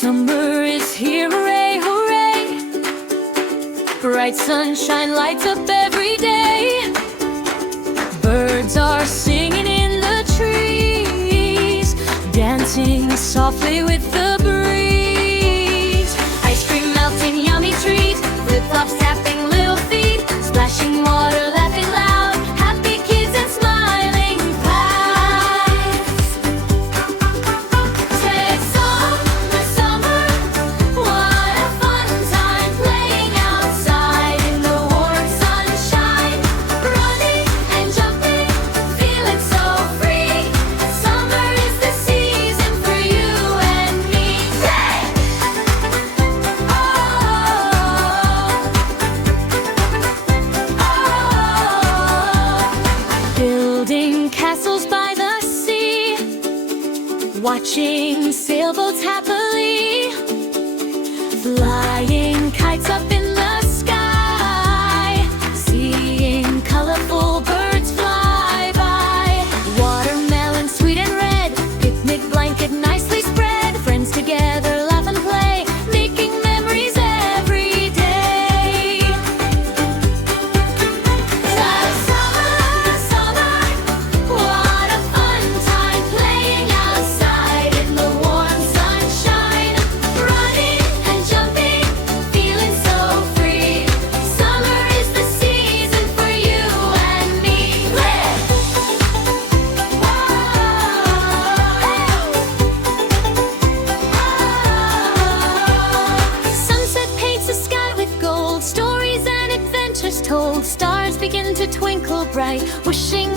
Summer is here, hooray, hooray! Bright sunshine lights up every day. Birds are singing in the trees, dancing softly with the breeze. Ice cream melting, yummy treat, flip-flops tapping little feet, splashing water, laughing loud, happy kids and smiling past. Say summer, summer, what a fun time playing outside in the warm sunshine, running and jumping, feeling so free. Summer is the season for you and me. Say, building castles by the sea, watching sailboats happily, flying kites up in the sky, seeing colorful birds fly by. Watermelon sweet and red, picnic blanket nicely spread, friends together laugh and play, making memories every day. Summer, summer, what a fun time playing outside in the warm sunshine, running and jumping, feeling so free. Summer is the season for you and me. Sunset paints the sky with gold, stories and adventures told. Stars begin to twinkle bright, wishing